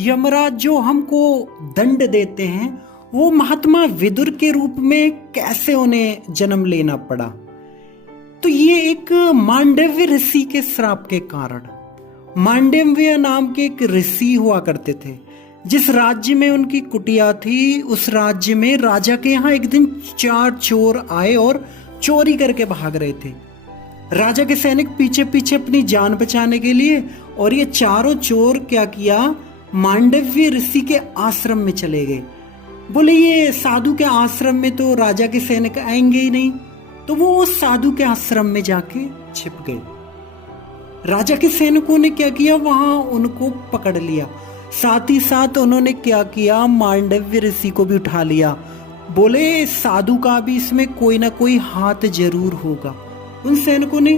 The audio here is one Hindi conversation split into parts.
यमराज जो हमको दंड देते हैं वो महात्मा विदुर के रूप में कैसे उन्हें जन्म लेना पड़ा? तो ये एक मांडव्य ऋषि के श्राप के कारण। मांडव्य नाम के एक ऋषि हुआ करते थे। जिस राज्य में उनकी कुटिया थी उस राज्य में राजा के यहाँ एक दिन 4 चोर आए और चोरी करके भाग रहे थे। राजा के सैनिक पीछे पीछे अपनी जान बचाने के लिए, और ये चारों चोर क्या किया, मांडव्य ऋषि के आश्रम में चले गए। बोले ये साधु के आश्रम में तो राजा के सैनिक आएंगे ही नहीं, तो वो उस साधु के आश्रम में जाके छिप गए। राजा के सैनिकों ने क्या किया, वहां उनको पकड़ लिया। साथ ही साथ उन्होंने क्या किया, मांडव्य ऋषि को भी उठा लिया। बोले साधु का भी इसमें कोई ना कोई हाथ जरूर होगा। उन सैनिकों ने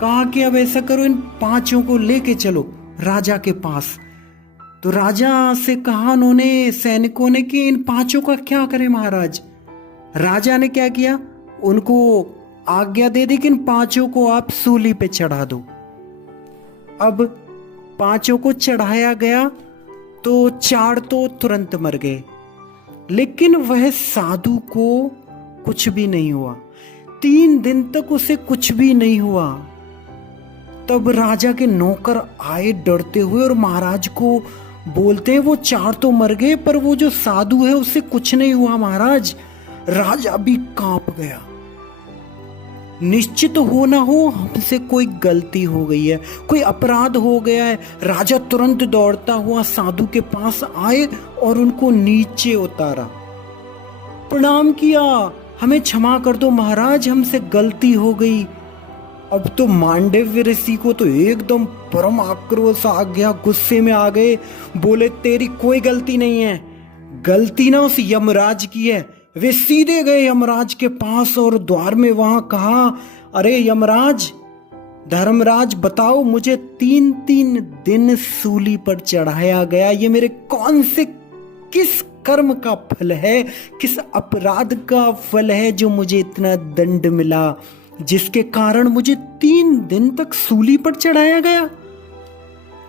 कहा कि अब ऐसा करो, इन 5 को लेके चलो राजा के पास। तो राजा से कहा उन्होंने, सैनिकों ने, कि इन 5 का क्या करें महाराज। राजा ने क्या किया, उनको आज्ञा दे दी कि इन 5 को आप सूली पे चढ़ा दो। अब 5 को चढ़ाया गया तो 4 तो तुरंत मर गए, लेकिन वह साधु को कुछ भी नहीं हुआ। 3 दिन तक उसे कुछ भी नहीं हुआ। तब राजा के नौकर आए डरते हुए और महाराज को बोलते हैं वो 4 तो मर गए पर वो जो साधु है उससे कुछ नहीं हुआ महाराज। राजा भी कांप गया। निश्चित हो ना हो हमसे कोई गलती हो गई है, कोई अपराध हो गया है। राजा तुरंत दौड़ता हुआ साधु के पास आए और उनको नीचे उतारा, प्रणाम किया, हमें क्षमा कर दो महाराज, हमसे गलती हो गई। अब तो मांडव्य ऋषि को तो एकदम परम आक्रोश आ गया, गुस्से में आ गए। बोले तेरी कोई गलती नहीं है, गलती ना उस यमराज की है। वे सीधे गए यमराज के पास और द्वार में वहां कहा, अरे यमराज, धर्मराज बताओ, मुझे 3 दिन सूली पर चढ़ाया गया, ये मेरे कौन से किस कर्म का फल है, किस अपराध का फल है जो मुझे इतना दंड मिला, जिसके कारण मुझे 3 दिन तक सूली पर चढ़ाया गया।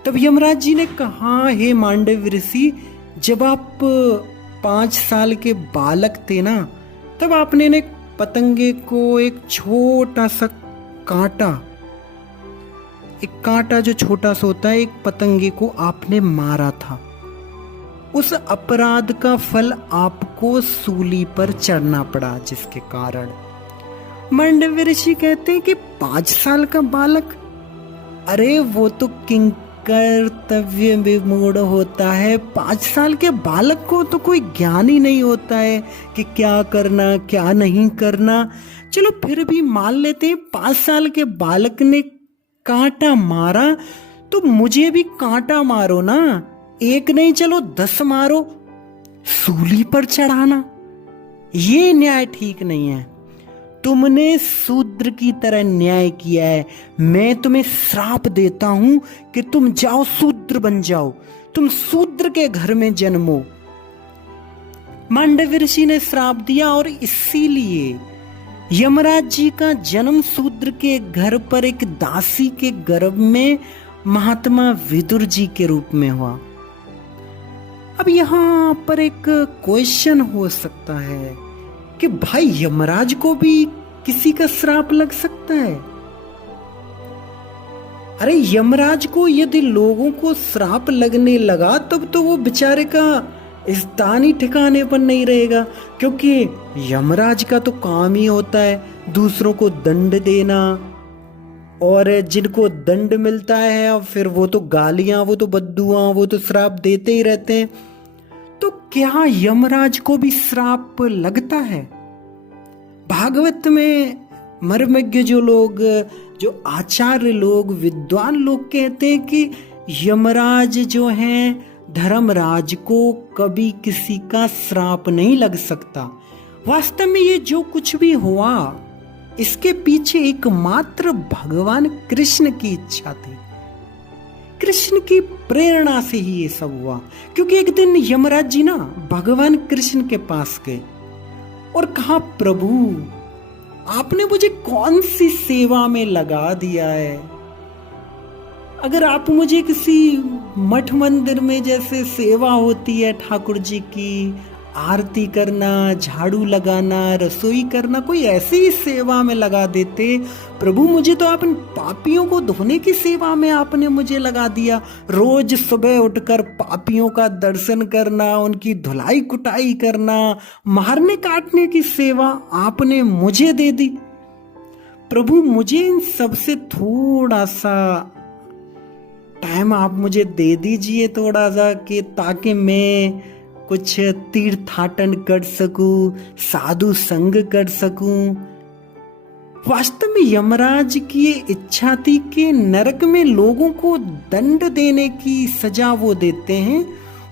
तब यमराज जी ने कहा, हे मांडव्य ऋषि, जब आप 5 साल के बालक थे ना, तब आपने एक पतंगे को एक छोटा सा कांटा, एक कांटा जो छोटा सा होता है, एक पतंगे को आपने मारा था। उस अपराध का फल आपको सूली पर चढ़ना पड़ा, जिसके कारण। मांडव्य ऋषि कहते हैं कि 5 साल का बालक, अरे वो तो किंकर्तव्य विमूढ़ होता है। 5 साल के बालक को तो कोई ज्ञान ही नहीं होता है कि क्या करना क्या नहीं करना। चलो फिर भी मान लेते हैं 5 साल के बालक ने कांटा मारा, तो मुझे भी कांटा मारो ना, 1 नहीं चलो 10 मारो, सूली पर चढ़ाना ये न्याय ठीक नहीं है। तुमने शूद्र की तरह न्याय किया है। मैं तुम्हें श्राप देता हूं कि तुम जाओ शूद्र बन जाओ, तुम शूद्र के घर में जन्मो। मांडव्य ऋषि ने श्राप दिया और इसीलिए यमराज जी का जन्म शूद्र के घर पर एक दासी के गर्भ में महात्मा विदुर जी के रूप में हुआ। अब यहां पर एक क्वेश्चन हो सकता है कि भाई यमराज को भी किसी का श्राप लग सकता है? अरे यमराज को यदि लोगों को श्राप लगने लगा तब तो वो बेचारे का स्थान ही ठिकाने पर नहीं रहेगा, क्योंकि यमराज का तो काम ही होता है दूसरों को दंड देना, और जिनको दंड मिलता है और फिर वो तो गालियां, वो तो बद्दुआ, वो तो श्राप देते ही रहते हैं। तो क्या यमराज को भी श्राप लगता है? भागवत में मर्मज्ञ जो लोग, जो आचार्य लोग, विद्वान लोग कहते हैं कि यमराज जो हैं धर्मराज को कभी किसी का श्राप नहीं लग सकता। वास्तव में ये जो कुछ भी हुआ इसके पीछे एकमात्र भगवान कृष्ण की इच्छा थी। कृष्ण की प्रेरणा से ही ये सब हुआ, क्योंकि एक दिन यमराज जी ना भगवान कृष्ण के पास गए और कहा, प्रभु आपने मुझे कौन सी सेवा में लगा दिया है? अगर आप मुझे किसी मठ मंदिर में जैसे सेवा होती है ठाकुर जी की, आरती करना, झाड़ू लगाना, रसोई करना, कोई ऐसी ही सेवा में लगा देते। प्रभु मुझे तो आप पापियों को धोने की सेवा में आपने मुझे लगा दिया। रोज सुबह उठकर पापियों का दर्शन करना, उनकी धुलाई कुटाई करना, मारने काटने की सेवा आपने मुझे दे दी। प्रभु मुझे इन सबसे थोड़ा सा टाइम आप मुझे दे दीजिए, थोड़ा सा, कि ताकि मैं कुछ तीर्थाटन कर सकूं, साधु संग कर सकूं। वास्तव में यमराज की ये इच्छा थी कि नरक में लोगों को दंड देने की सजा वो देते हैं,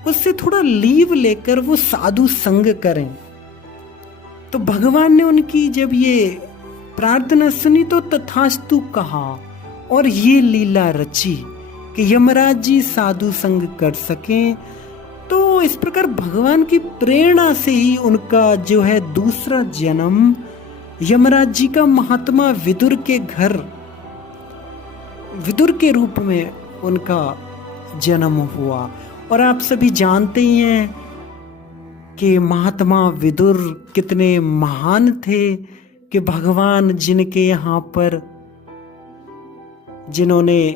उससे थोड़ा लीव लेकर वो साधु संग करें। तो भगवान ने उनकी जब ये प्रार्थना सुनी तो तथास्तु कहा और ये लीला रची कि यमराज जी साधु संग कर सकें। तो इस प्रकार भगवान की प्रेरणा से ही उनका जो है दूसरा जन्म यमराज जी का महात्मा विदुर के घर, विदुर के रूप में उनका जन्म हुआ। और आप सभी जानते ही हैं कि महात्मा विदुर कितने महान थे, कि भगवान जिनके यहाँ पर, जिन्होंने